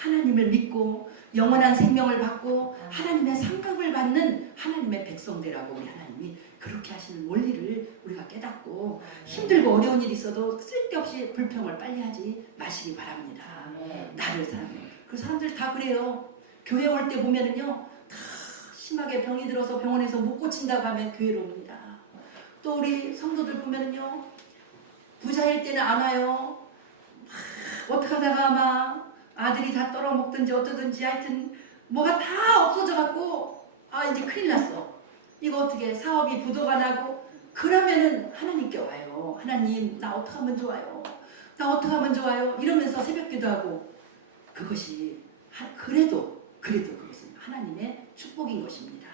하나님을 믿고 영원한 생명을 받고 하나님의 상급을 받는 하나님의 백성되라고 우리 하나님이 그렇게 하시는 원리를 우리가 깨닫고 힘들고 어려운 일이 있어도 쓸데없이 불평을 빨리 하지 마시기 바랍니다. 나를 사랑해. 그 사람들 다 그래요. 교회 올 때 보면은요, 다 심하게 병이 들어서 병원에서 못 고친다고 하면 교회로 옵니다. 또 우리 성도들 보면은요, 부자일 때는 안 와요. 어떻게 하다가 막 아들이 다 떨어먹든지 어쩌든지 하여튼 뭐가 다 없어져갖고 이제 큰일 났어. 이거 어떻게 사업이 부도가 나고 그러면은 하나님께 와요. 하나님 나 어떻게 하면 좋아요? 나 어떻게 하면 좋아요? 이러면서 새벽기도 하고 그것이 그래도 그것은 하나님의 축복인 것입니다.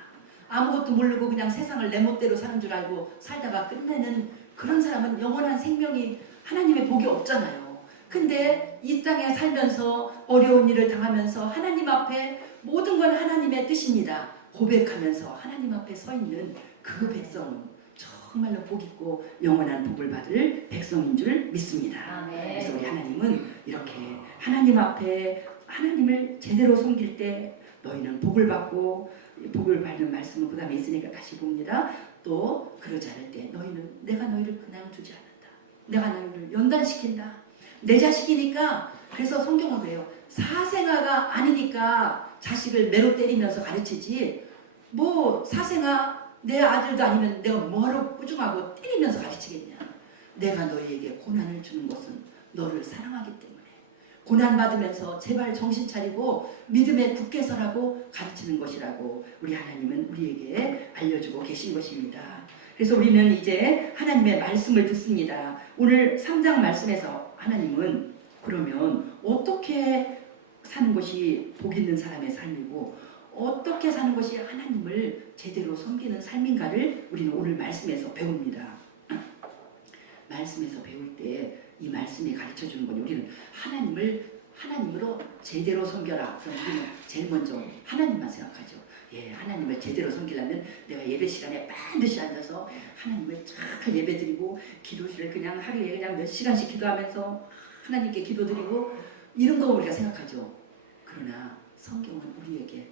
아무것도 모르고 그냥 세상을 내 멋대로 사는 줄 알고 살다가 끝내는 그런 사람은 영원한 생명이 하나님의 복이 없잖아요. 근데 이 땅에 살면서 어려운 일을 당하면서 하나님 앞에 모든 건 하나님의 뜻입니다. 고백하면서 하나님 앞에 서 있는 그 백성은 정말로 복 있고 영원한 복을 받을 백성인 줄 믿습니다. 그래서 우리 하나님은 이렇게 하나님 앞에 하나님을 제대로 섬길 때 너희는 복을 받고 복을 받는 말씀은 그 다음에 있으니까 다시 봅니다. 또 그러지 않을 때 너희는 내가 너희를 그냥 두지 않는다. 내가 너희를 연단시킨다. 내 자식이니까. 그래서 성경은 그래요. 사생아가 아니니까 자식을 매로 때리면서 가르치지 뭐 사생아 내 아들도 아니면 내가 뭐하러 꾸중하고 때리면서 가르치겠냐. 내가 너희에게 고난을 주는 것은 너를 사랑하기 때문에 고난받으면서 제발 정신 차리고 믿음에 굳게 서라고 가르치는 것이라고 우리 하나님은 우리에게 알려주고 계신 것입니다. 그래서 우리는 이제 하나님의 말씀을 듣습니다. 오늘 3장 말씀에서 하나님은 그러면 어떻게 사는 것이 복 있는 사람의 삶이고 어떻게 사는 것이 하나님을 제대로 섬기는 삶인가를 우리는 오늘 말씀에서 배웁니다. 말씀에서 배울 때 이 말씀이 가르쳐주는 거니 우리는 하나님으로 제대로 섬겨라. 그럼 우리는 제일 먼저 하나님만 생각하죠. 하나님을 제대로 섬기려면 내가 예배 시간에 반드시 앉아서 하나님을 잘 예배드리고 기도실을 그냥 하루에 그냥 몇 시간씩 기도하면서 하나님께 기도드리고 이런 거 우리가 생각하죠. 그러나 성경은 우리에게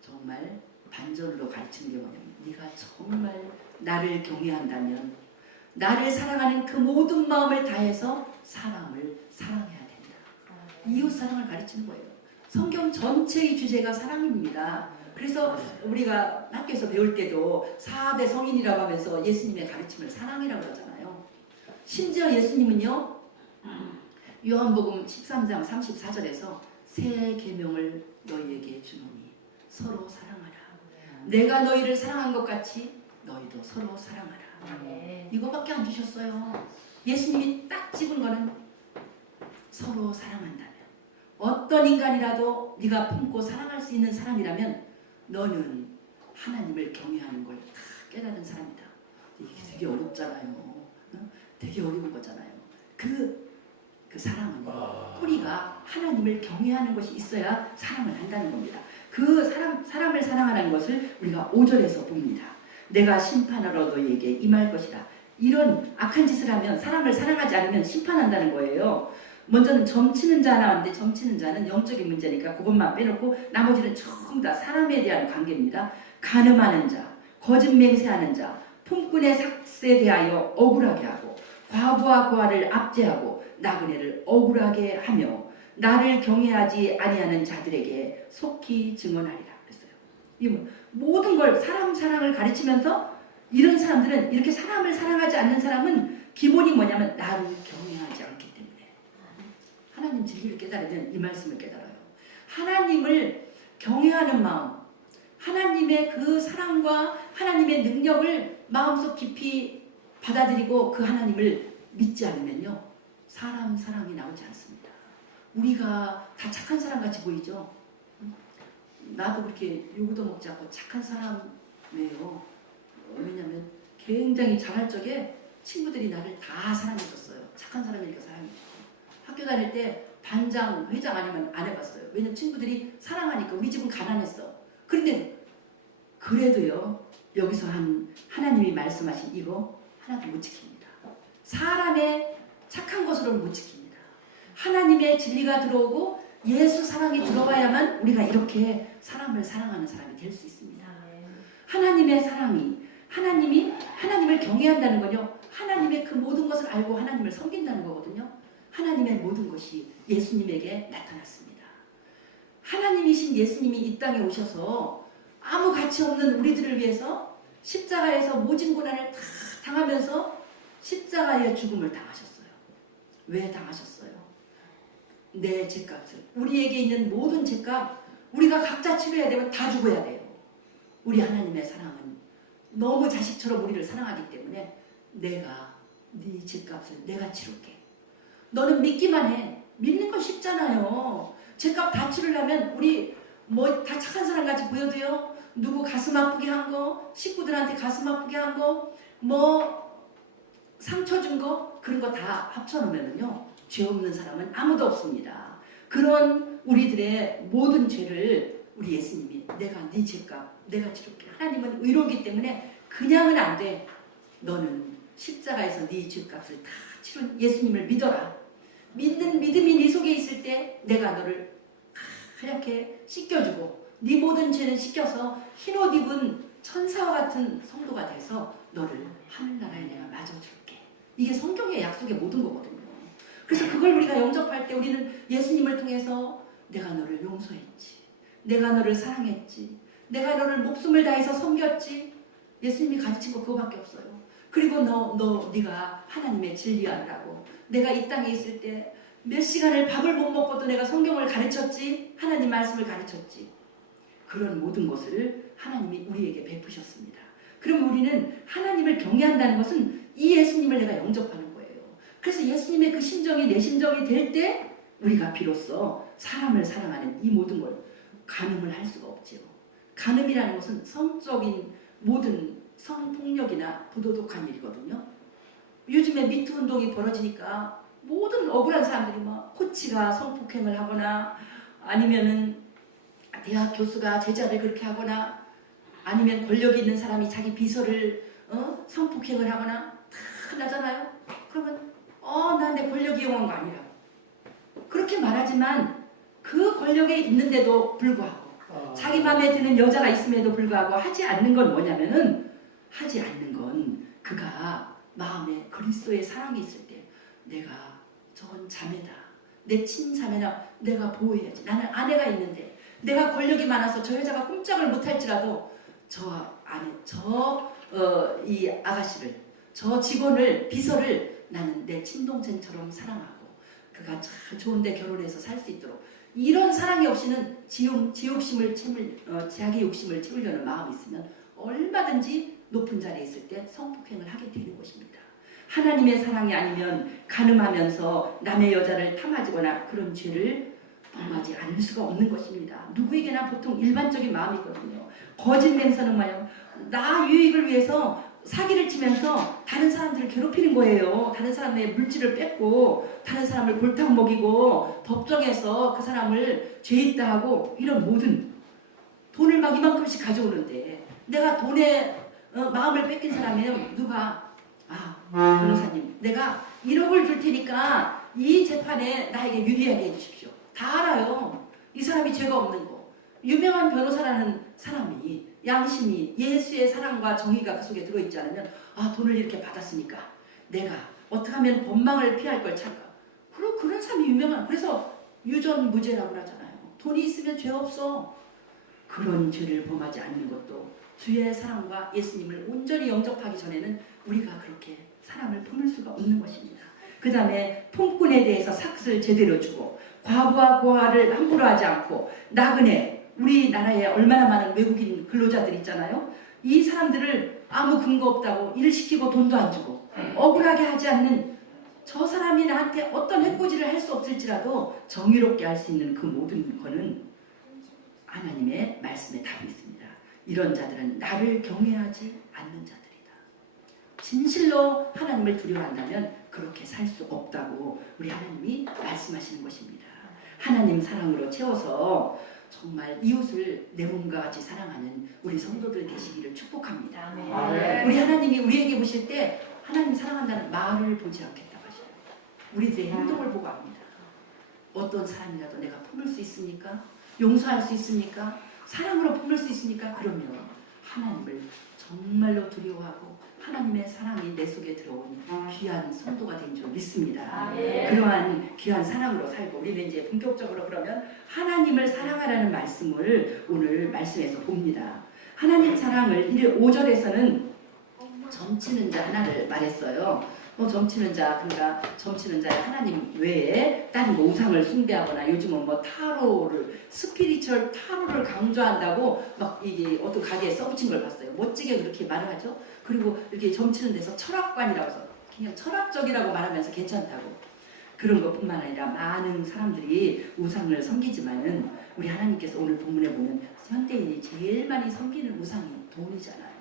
정말 반전으로 가르치는 게 뭐냐면 네가 정말 나를 경외한다면 나를 사랑하는 그 모든 마음을 다해서 사람을 사랑해야 된다. 이웃사랑을 가르치는 거예요. 성경 전체의 주제가 사랑입니다. 그래서 우리가 학교에서 배울 때도 4대 성인이라고 하면서 예수님의 가르침을 사랑이라고 하잖아요. 심지어 예수님은요. 요한복음 13장 34절에서 새 계명을 너희에게 주노니 서로 사랑하라. 내가 너희를 사랑한 것 같이 너희도 서로 사랑하라. 이거밖에 안 주셨어요. 예수님이 딱 집은 거는 서로 사랑한다면 어떤 인간이라도 네가 품고 사랑할 수 있는 사람이라면 너는 하나님을 경외하는 걸 다 깨닫는 사람이다. 이게 되게 어렵잖아요. 되게 어려운 거잖아요. 그 사랑은 뿌리가 하나님을 경외하는 것이 있어야 사랑을 한다는 겁니다. 그 사람을 사랑하는 것을 우리가 5절에서 봅니다. 내가 심판하러 너희에게 임할 것이다. 이런 악한 짓을 하면 사람을 사랑하지 않으면 심판한다는 거예요. 먼저는 점치는 자 나왔는데 점치는 자는 영적인 문제니까 그것만 빼놓고 나머지는 전부 다 사람에 대한 관계입니다. 간음하는 자, 거짓 맹세하는 자, 품꾼의 삭세에 대하여 억울하게 하고 과부와 고아를 압제하고 나그네를 억울하게 하며 나를 경외하지 아니하는 자들에게 속히 증언하리라 그랬어요. 이 모든 걸 사랑을 가르치면서 이런 사람들은 이렇게 사람을 사랑하지 않는 사람은 기본이 뭐냐면 나를 경외하지 않기 때문에 하나님 진리를 깨달으면 이 말씀을 깨달아요. 하나님을 경외하는 마음, 하나님의 그 사랑과 하나님의 능력을 마음속 깊이 받아들이고 그 하나님을 믿지 않으면요 사람 사랑이 나오지 않습니다. 우리가 다 착한 사람 같이 보이죠. 나도 그렇게 요구도 먹지 않고 착한 사람이에요. 왜냐면 굉장히 잘할 적에 친구들이 나를 다 사랑해줬어요. 착한 사람이니까 사랑해줬어요. 학교 다닐 때 반장, 회장 아니면 안 해봤어요. 왜냐면 친구들이 사랑하니까. 우리 집은 가난했어. 그런데 그래도요 여기서 하나님이 말씀하신 이거 하나도 못 지킵니다. 사람의 착한 것으로는 못 지킵니다. 하나님의 진리가 들어오고 예수 사랑이 들어와야만 우리가 이렇게 사람을 사랑하는 사람이 될 수 있습니다. 하나님의 사랑이 하나님을 경외한다는 건요. 하나님의 그 모든 것을 알고 하나님을 섬긴다는 거거든요. 하나님의 모든 것이 예수님에게 나타났습니다. 하나님이신 예수님이 이 땅에 오셔서 아무 가치 없는 우리들을 위해서 십자가에서 모진 고난을 다 당하면서 십자가의 죽음을 당하셨어요. 왜 당하셨어요? 내 죄값을, 우리에게 있는 모든 죄값, 우리가 각자 치러야 되면 다 죽어야 돼요. 우리 하나님의 사랑은 너무 자식처럼 우리를 사랑하기 때문에 내가 네 죄값을 내가 치를게. 너는 믿기만 해. 믿는 건 쉽잖아요. 죄값 다 치르려면 우리 뭐 다 착한 사람 같이 보여도요. 누구 가슴 아프게 한 거, 식구들한테 가슴 아프게 한 거, 뭐 상처 준 거, 그런 거 다 합쳐놓으면요. 죄 없는 사람은 아무도 없습니다. 그런 우리들의 모든 죄를 우리 예수님이 내가 네 죄값 내가 치를게. 하나님은 의로우기 때문에 그냥은 안 돼. 너는 십자가에서 네 죄값을 다 치른 예수님을 믿어라. 믿는 믿음이 네 속에 있을 때 내가 너를 하얗게 씻겨주고 네 모든 죄는 씻겨서 흰옷 입은 천사와 같은 성도가 돼서 너를 하늘나라에 내가 맞아줄게. 이게 성경의 약속의 모든 거거든요. 그래서 그걸 우리가 영접할 때 우리는 예수님을 통해서 내가 너를 용서했지. 내가 너를 사랑했지. 내가 너를 목숨을 다해서 섬겼지. 예수님이 가르친 거 그거밖에 없어요. 그리고 네가 하나님의 진리한다고. 내가 이 땅에 있을 때 몇 시간을 밥을 못 먹고도 내가 성경을 가르쳤지. 하나님 말씀을 가르쳤지. 그런 모든 것을 하나님이 우리에게 베푸셨습니다. 그럼 우리는 하나님을 경외한다는 것은 이 예수님을 내가 영접하는 거예요. 그래서 예수님의 그 심정이 내 심정이 될 때 우리가 비로소 사람을 사랑하는 이 모든 걸 가늠을 할 수가 없지요. 간음이라는 것은 성적인 모든 성폭력이나 부도덕한 일이거든요. 요즘에 미투 운동이 벌어지니까 모든 억울한 사람들이 막 코치가 성폭행을 하거나 아니면은 대학 교수가 제자를 그렇게 하거나 아니면 권력 있는 사람이 자기 비서를 성폭행을 하거나 다 나잖아요. 그러면 난 내 권력 이용한 거 아니라 그렇게 말하지만 그 권력에 있는데도 불구하고 자기 마음에 드는 여자가 있음에도 불구하고 하지 않는 건 뭐냐면은 하지 않는 건 그가 마음에 그리스도의 사랑이 있을 때 내가 저건 자매다. 내 친자매나 내가 보호해야지. 나는 아내가 있는데 내가 권력이 많아서 저 여자가 꼼짝을 못할지라도 이 아가씨를 저 직원을 비서를 나는 내 친동생처럼 사랑하고 그가 참 좋은데 결혼해서 살 수 있도록 이런 사랑이 없이는 자기 욕심을 채우려는 마음이 있으면 얼마든지 높은 자리에 있을 때 성폭행을 하게 되는 것입니다. 하나님의 사랑이 아니면 간음하면서 남의 여자를 탐하거나 그런 죄를 범하지 않을 수가 없는 것입니다. 누구에게나 보통 일반적인 마음이거든요. 거짓 맹세는 뭐예요? 나 유익을 위해서 사기를 치면서 다른 사람들을 괴롭히는 거예요. 다른 사람의 물질을 뺏고 다른 사람을 골탕 먹이고 법정에서 그 사람을 죄 있다 하고 이런 모든 돈을 막 이만큼씩 가져오는데 내가 돈에 마음을 뺏긴 사람이에요. 누가 변호사님 내가 1억을 줄 테니까 이 재판에 나에게 유리하게 해주십시오. 다 알아요. 이 사람이 죄가 없는 거. 유명한 변호사라는 사람이 양심이 예수의 사랑과 정의가 그 속에 들어있지 않으면 돈을 이렇게 받았으니까 내가 어떻게 하면 법망을 피할 걸 찾을까. 그런 사람이 유명한. 그래서 유전무죄라고 하잖아요. 돈이 있으면 죄 없어. 그런 죄를 범하지 않는 것도 주의 사랑과 예수님을 온전히 영접하기 전에는 우리가 그렇게 사랑을 품을 수가 없는 것입니다. 그 다음에 품꾼에 대해서 삭스를 제대로 주고 과부와 고아를 함부로 하지 않고 나그네 우리나라에 얼마나 많은 외국인 근로자들 있잖아요. 이 사람들을 아무 근거 없다고 일 시키고 돈도 안 주고 억울하게 하지 않는 저 사람이 나한테 어떤 해코지를 할 수 없을지라도 정의롭게 할 수 있는 그 모든 거는 하나님의 말씀에 답이 있습니다. 이런 자들은 나를 경외하지 않는 자들이다. 진실로 하나님을 두려워한다면 그렇게 살 수 없다고 우리 하나님이 말씀하시는 것입니다. 하나님 사랑으로 채워서 정말 이웃을 내 몸과 같이 사랑하는 우리 성도들 되시기를 축복합니다. 우리 하나님이 우리에게 보실 때 하나님 사랑한다는 말을 보지 않겠다고 하셔요. 우리들의 행동을 보고 합니다. 어떤 사람이라도 내가 품을 수 있습니까? 용서할 수 있습니까? 사랑으로 품을 수 있습니까? 그러면 하나님을 정말로 두려워하고 하나님의 사랑이 내 속에 들어온 귀한 성도가 된 줄 믿습니다. 그러한 귀한 사랑으로 살고 우리는 이제 본격적으로 그러면 하나님을 사랑하라는 말씀을 오늘 말씀에서 봅니다. 하나님 사랑을 5절에서는 점치는 자 하나를 말했어요. 점치는 자, 그러니까 점치는 자의 하나님 외에 다른 뭐 우상을 숭배하거나 요즘은 뭐 타로를 스피리추얼 타로를 강조한다고 막 이게 어떤 가게에 써붙인 걸 봤어요. 멋지게 그렇게 말을 하죠. 그리고 이렇게 점치는 데서 철학관이라고 해서 그냥 철학적이라고 말하면서 괜찮다고. 그런 것뿐만 아니라 많은 사람들이 우상을 섬기지만은 우리 하나님께서 오늘 본문에 보면 현대인이 제일 많이 섬기는 우상이 돈이잖아요.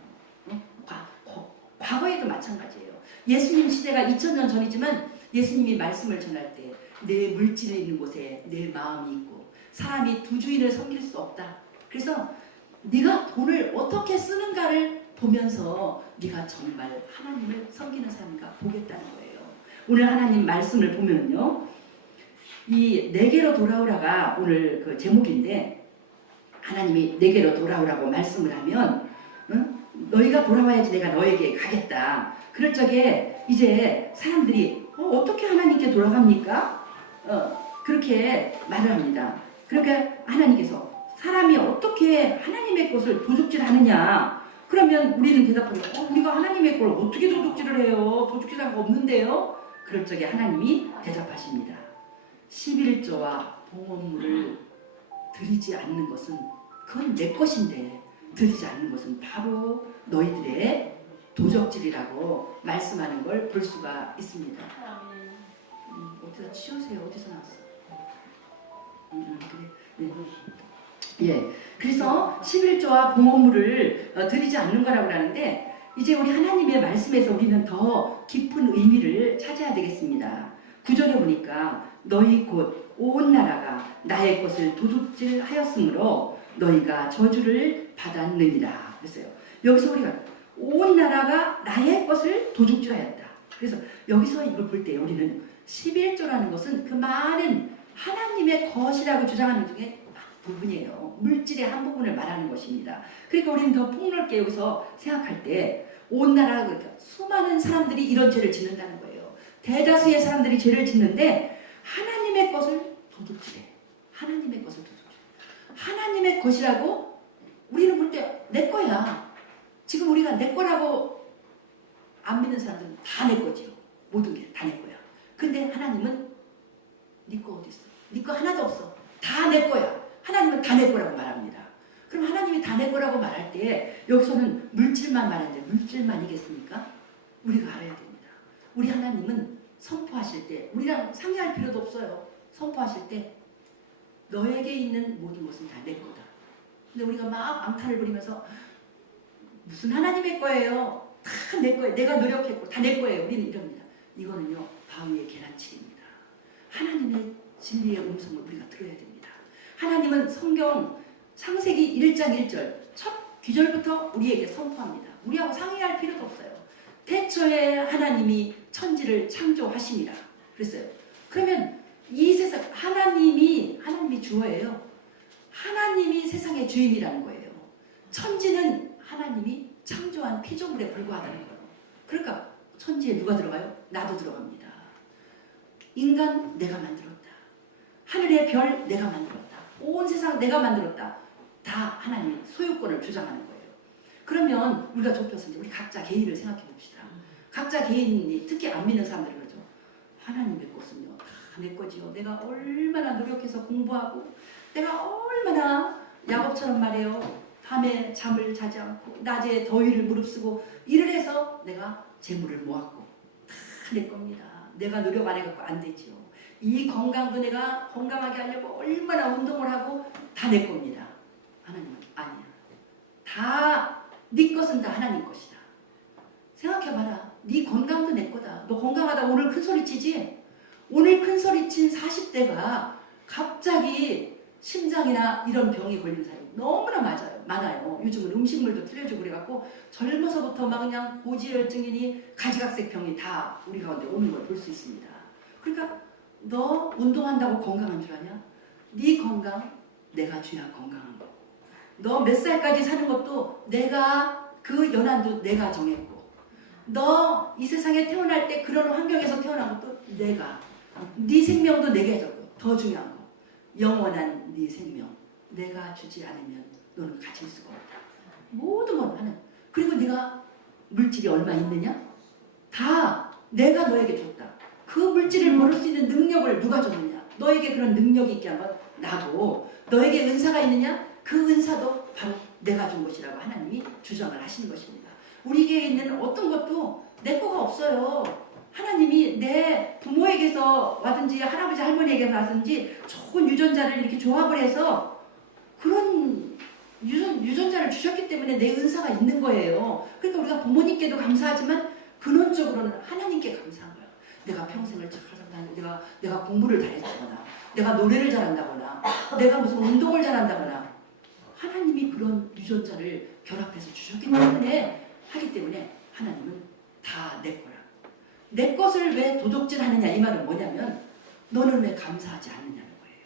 과거에도 마찬가지예요. 예수님 시대가 2000년 전이지만 예수님이 말씀을 전할 때 내 물질이 있는 곳에 내 마음이 있고 사람이 두 주인을 섬길 수 없다. 그래서 네가 돈을 어떻게 쓰는가를 보면서 네가 정말 하나님을 섬기는 사람인가 보겠다는 거예요. 오늘 하나님 말씀을 보면요. 이 내게로 돌아오라가 오늘 그 제목인데 하나님이 내게로 돌아오라고 말씀을 하면 너희가 돌아와야지 내가 너에게 가겠다. 그럴 적에 이제 사람들이 어떻게 하나님께 돌아갑니까? 그렇게 말을 합니다. 그러니까 하나님께서 사람이 어떻게 하나님의 것을 도둑질하느냐? 그러면 우리는 대답합니다. 우리가 하나님의 걸 어떻게 도둑질을 해요? 도둑질한 거 없는데요? 그럴 적에 하나님이 대답하십니다. 11조와 봉헌물을 드리지 않는 것은 그건 내 것인데 드리지 않는 것은 바로 너희들의 도적질이라고 말씀하는 걸 볼 수가 있습니다. 어디서 치우세요? 어디서 나왔어? 그래. 네. 예. 그래서 11조와 봉헌물을 드리지 않는 거라고 하는데 이제 우리 하나님의 말씀에서 우리는 더 깊은 의미를 찾아야 되겠습니다. 9절에 보니까 너희 곧 온 나라가 나의 것을 도둑질하였으므로 너희가 저주를 받았느니라. 그랬어요. 여기서 우리가 온 나라가 나의 것을 도둑질하였다. 그래서 여기서 이걸 볼 때 우리는 11조라는 것은 그 많은 하나님의 것이라고 주장하는 중에 부분이에요. 물질의 한 부분을 말하는 것입니다. 그러니까 우리는 더 폭넓게 여기서 생각할 때 온 나라가 그러니까 수많은 사람들이 이런 죄를 짓는다는 거예요. 대다수의 사람들이 죄를 짓는데 하나님의 것을 도둑질해. 하나님의 것을 도둑질해. 하나님의 것이라고 우리는 볼 때 내 거야. 지금 우리가 내 거라고 안 믿는 사람들은 다 내 거지요. 모든 게 다 내 거야. 근데 하나님은 네 거 어디 있어? 네 거 하나도 없어. 다 내 거야. 하나님은 다 내 거라고 말합니다. 그럼 하나님이 다 내 거라고 말할 때 여기서는 물질만 말하는데 물질만이겠습니까? 우리가 알아야 됩니다. 우리 하나님은 선포하실 때 우리랑 상의할 필요도 없어요. 선포하실 때 너에게 있는 모든 것은 다 내 거다. 근데 우리가 막 앙탈을 부리면서 무슨 하나님의 거예요? 다 내 거예요. 내가 노력했고 다 내 거예요. 우리는 이럽니다. 이거는요. 바위의 계란치기입니다. 하나님의 진리의 음성을 우리가 들어야 됩니다. 하나님은 성경 창세기 1장 1절 첫 귀절부터 우리에게 선포합니다. 우리하고 상의할 필요도 없어요. 태초에 하나님이 천지를 창조하시니라 그랬어요. 그러면 이 세상 하나님이 주어예요. 하나님이 세상의 주인이라는 거예요. 천지는 하나님이 창조한 피조물에 불과하다는 거예요. 그러니까 천지에 누가 들어가요? 나도 들어갑니다. 인간 내가 만들었다. 하늘의 별 내가 만들었다. 온 세상 내가 만들었다. 다 하나님이 소유권을 주장하는 거예요. 그러면 우리가 좁혀서 이제 우리 각자 개인을 생각해 봅시다. 각자 개인이 특히 안 믿는 사람들이 그러죠. 하나님의 것은요 다 내 거지요. 내가 얼마나 노력해서 공부하고 내가 얼마나 야곱처럼 말해요. 밤에 잠을 자지 않고 낮에 더위를 무릅쓰고 일을 해서 내가 재물을 모았고 다 내 겁니다. 내가 노력 안 해갖고 안 되지요. 이 건강도 내가 건강하게 하려고 얼마나 운동을 하고 다 내 겁니다. 하나님은 아니야. 다 네 것은 다 하나님 것이다. 생각해봐라. 네 건강도 내 거다. 너 건강하다 오늘 큰 소리 치지? 오늘 큰 소리 친 40대가 갑자기 심장이나 이런 병이 걸리는 사람이 너무나 많아요. 요즘은 음식물도 틀려주고 그래갖고 젊어서부터 막 그냥 고지혈증이니 가지각색 병이 다 우리 가운데 오는 걸 볼 수 있습니다. 그러니까 너 운동한다고 건강한 줄 아냐? 네 건강 내가 줘야 건강한 거. 너 몇 살까지 사는 것도 내가 그 연한도 내가 정했고, 너 이 세상에 태어날 때 그런 환경에서 태어난 것도 내가, 네 생명도 내게 줬고, 더 중요한 거 영원한 네 생명 내가 주지 않으면 너는 가질 수가 없다. 모든 건 하는. 그리고 네가 물질이 얼마 있느냐? 다 내가 너에게 줬다. 그 물질을 벌을 수 있는 능력을 누가 줬느냐? 너에게 그런 능력이 있게 한 건 나고, 너에게 은사가 있느냐? 그 은사도 바로 내가 준 것이라고 하나님이 주장을 하시는 것입니다. 우리에게 있는 어떤 것도 내 거가 없어요. 하나님이 내 부모에게서 와든지 할아버지 할머니에게서 와든지 좋은 유전자를 이렇게 조합을 해서 그런 유전자를 주셨기 때문에 내 은사가 있는 거예요. 그러니까 우리가 부모님께도 감사하지만 근원적으로는 하나님께 감사한 거예요. 내가 평생을 내가 공부를 잘했다거나, 내가 노래를 잘한다거나, 내가 무슨 운동을 잘한다거나, 하나님이 그런 유전자를 결합해서 주셨기 때문에 하기 때문에 하나님은 다 내 거라. 내 것을 왜 도적질하느냐, 이 말은 뭐냐면 너는 왜 감사하지 않느냐는 거예요.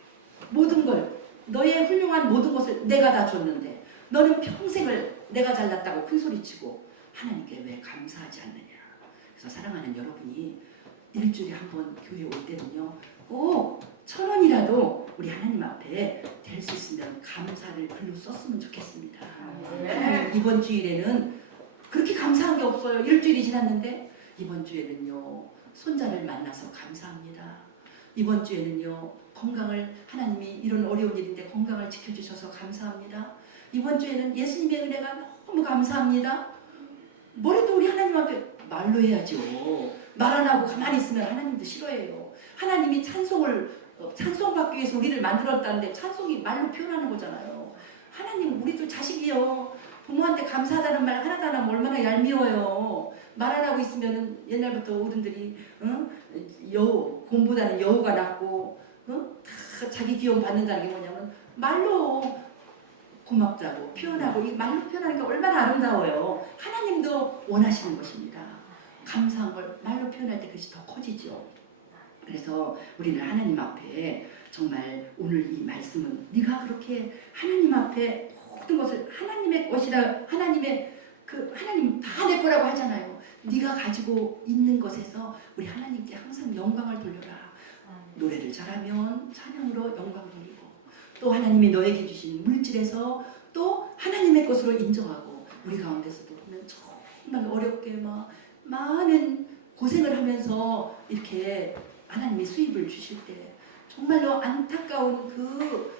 모든 걸, 너의 훌륭한 모든 것을 내가 다 줬는데 너는 평생을 내가 잘났다고 큰소리치고 하나님께 왜 감사하지 않느냐. 그래서 사랑하는 여러분이 일주일에 한 번 교회 올 때는요, 꼭 1,000원이라도 우리 하나님 앞에 될 수 있으면 감사를 글로 썼으면 좋겠습니다. 하나님, 이번 주일에는 그렇게 감사한 게 없어요. 일주일이 지났는데 이번 주에는요, 손자를 만나서 감사합니다. 이번 주에는요, 건강을, 하나님이 이런 어려운 일인데 건강을 지켜주셔서 감사합니다. 이번 주에는 예수님의 은혜가 너무 감사합니다. 뭐래도 우리 하나님 앞에 말로 해야죠. 말 안 하고 가만히 있으면 하나님도 싫어해요. 하나님이 찬송받기 위해서 우리를 만들었다는데 찬송이 말로 표현하는 거잖아요. 하나님, 우리도 자식이요, 부모한테 감사하다는 말 하나도 안 하면 얼마나 얄미워요. 말 안 하고 있으면 옛날부터 어른들이 공보다는 여우가 낫고 다 자기 귀여움 받는다는 게 뭐냐면 말로 고맙다고 표현하고, 이 말로 표현하는 게 얼마나 아름다워요. 하나님도 원하시는 것입니다. 감사한 걸 말로 표현할 때 그것이 더 커지죠. 그래서 우리는 하나님 앞에 정말 오늘 이 말씀은 네가 그렇게 하나님 앞에 모든 것을 하나님의 것이라, 하나님 다 내 거라고 하잖아요. 네가 가지고 있는 것에서 우리 하나님께 항상 영광을 돌려라. 노래를 잘하면 찬양으로 영광 돌리고, 또 하나님이 너에게 주신 물질에서 또 하나님의 것으로 인정하고, 우리 가운데서도 보면 정말 어렵게 막 많은 고생을 하면서 이렇게 하나님이 수입을 주실 때 정말로 안타까운 그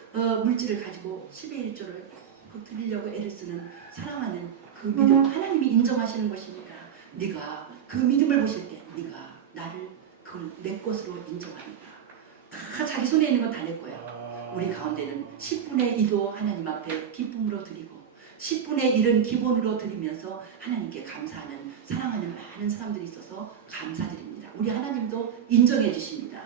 물질을 가지고 10의 1조를 꼭 드리려고 애를 쓰는, 사랑하는 그 믿음, 하나님이 인정하시는 것입니다. 네가 그 믿음을 보실 때 네가 나를 그걸 내 것으로 인정합니다. 다 자기 손에 있는 건 다 내 거야. 우리 가운데는 10분의 2도 하나님 앞에 기쁨으로 드리고 10분의 1은 기본으로 드리면서 하나님께 감사하는, 사랑하는 많은 사람들이 있어서 감사드립니다. 우리 하나님도 인정해 주십니다.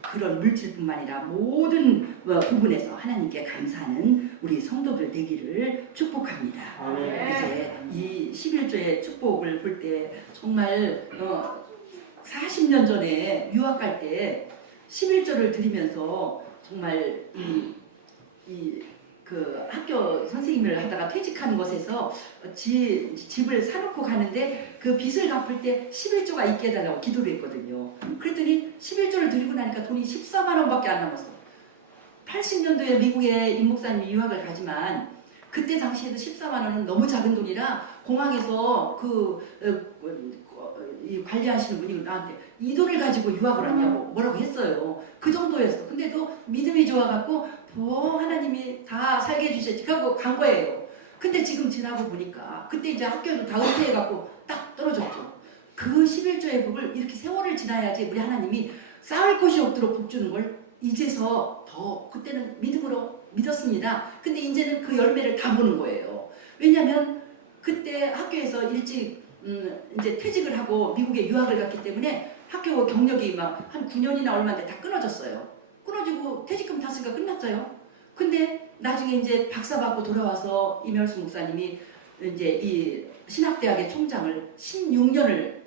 그런 물질뿐만 아니라 모든 부분에서 하나님께 감사하는 우리 성도들 되기를 축복합니다. 이제 이 11조의 축복을 볼 때 정말 40년 전에 유학 갈 때 11조를 드리면서 정말 그 학교 선생님을 하다가 퇴직한 곳에서 집을 사놓고 가는데 그 빚을 갚을 때 11조가 있게 해달라고 기도를 했거든요. 그랬더니 11조를 드리고 나니까 돈이 14만 원밖에 안 남았어. 80년도에 미국에 임 목사님이 유학을 가지만 그때 당시에도 14만 원은 너무 작은 돈이라 공항에서 이 관리하시는 분이 나한테 이 돈을 가지고 유학을 하냐고 뭐라고 했어요. 그 정도였어. 근데도 믿음이 좋아갖고 하나님이 다 살게 해주셨지 하고 간 거예요. 근데 지금 지나고 보니까 그때 이제 학교도 다 은퇴해갖고 딱 떨어졌죠. 그 11조의 복을 이렇게 세월을 지나야지 우리 하나님이 쌓을 것이 없도록 복 주는 걸 이제서 더, 그때는 믿음으로 믿었습니다. 근데 이제는 그 열매를 다 보는 거예요. 왜냐하면 그때 학교에서 일찍 이제 퇴직을 하고 미국에 유학을 갔기 때문에 학교 경력이 막 한 9년이나 얼마인데 다 끊어졌어요. 끊어지고 퇴직금 탔으니까 끝났어요. 근데 나중에 이제 박사 받고 돌아와서 임열수 목사님이 이제 이 신학대학의 총장을 16년을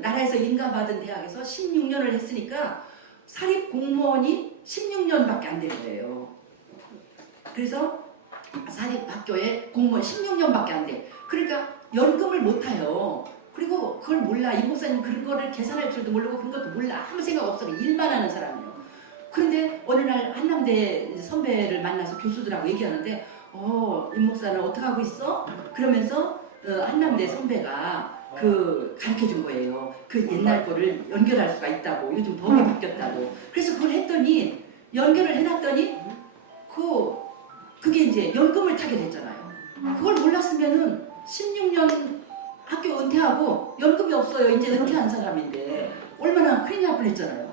나라에서 인가받은 대학에서 16년을 했으니까 사립 공무원이 16년밖에 안 되는 거예요. 그래서 사립학교에 공무원 16년밖에 안 돼. 그러니까 연금을 못 타요. 그리고 그걸 몰라. 이 목사님 그런 거를 계산할 줄도 모르고 그런 것도 몰라. 아무 생각 없어. 일만 하는 사람이에요. 그런데 어느 날 한남대 선배를 만나서 교수들하고 얘기하는데 이 목사는 어떻게 하고 있어? 그러면서 한남대 선배가 그 가르쳐 준 거예요. 그 옛날 거를 연결할 수가 있다고. 요즘 법이 바뀌었다고. 그래서 그걸 했더니 연결을 해놨더니 그게 이제 연금을 타게 됐잖아요. 그걸 몰랐으면은 16년 학교 은퇴하고 연금이 없어요. 이제 은퇴한 사람인데 얼마나 큰일 날 뻔했잖아요.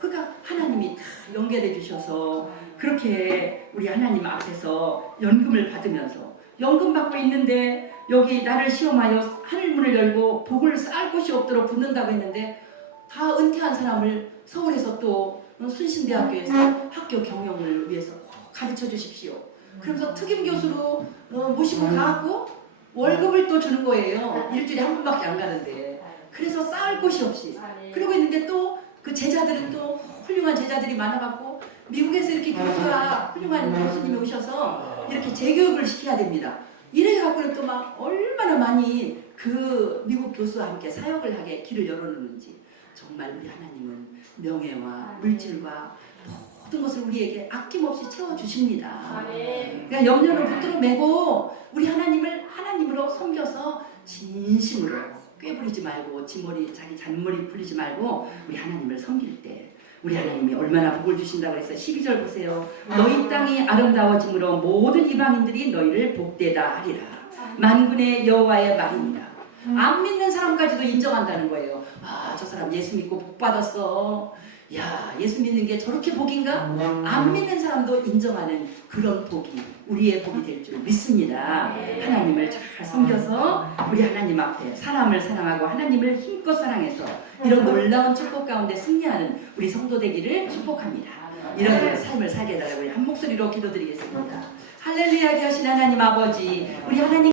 그러니까 하나님이 다 연결해 주셔서 그렇게 우리 하나님 앞에서 연금을 받으면서 연금 받고 있는데 여기 나를 시험하여 하늘문을 열고 복을 쌓을 곳이 없도록 붙는다고 했는데 다 은퇴한 사람을 서울에서 또 순신대학교에서 학교 경영을 위해서 가르쳐 주십시오. 그러면서 특임 교수로 모시고 가고 월급을 또 주는 거예요. 일주일에 한 번밖에 안 가는데. 그래서 쌓을 곳이 없이. 그러고 있는데 또 그 제자들은 또 훌륭한 제자들이 많아갖고 미국에서 이렇게 교수가 훌륭한 교수님이 오셔서 이렇게 재교육을 시켜야 됩니다. 이래갖고는 또 막 얼마나 많이 그 미국 교수와 함께 사역을 하게 길을 열어놓는지. 정말 우리 하나님은 명예와 물질과 모든 것을 우리에게 아낌없이 채워주십니다. 그러니까 염려는 붙들어 매고 우리 하나님으로 섬겨서 진심으로 꾀부리지 말고 자기 잔머리 풀리지 말고 우리 하나님을 섬길 때 우리 하나님이 얼마나 복을 주신다고 해서 12절 보세요. 너희 땅이 아름다워짐으로 모든 이방인들이 너희를 복되다 하리라. 만군의 여호와의 말입니다. 안 믿는 사람까지도 인정한다는 거예요. 저 사람 예수 믿고 복 받았어. 야, 예수 믿는 게 저렇게 복인가? 안 믿는 사람도 인정하는 그런 복이 우리의 복이 될 줄 믿습니다. 하나님을 잘 섬겨서 우리 하나님 앞에 사람을 사랑하고 하나님을 힘껏 사랑해서 이런 놀라운 축복 가운데 승리하는 우리 성도 되기를 축복합니다. 이런 삶을 살게 해달라고 한 목소리로 기도드리겠습니다. 할렐루야 하신 하나님 아버지, 우리 하나님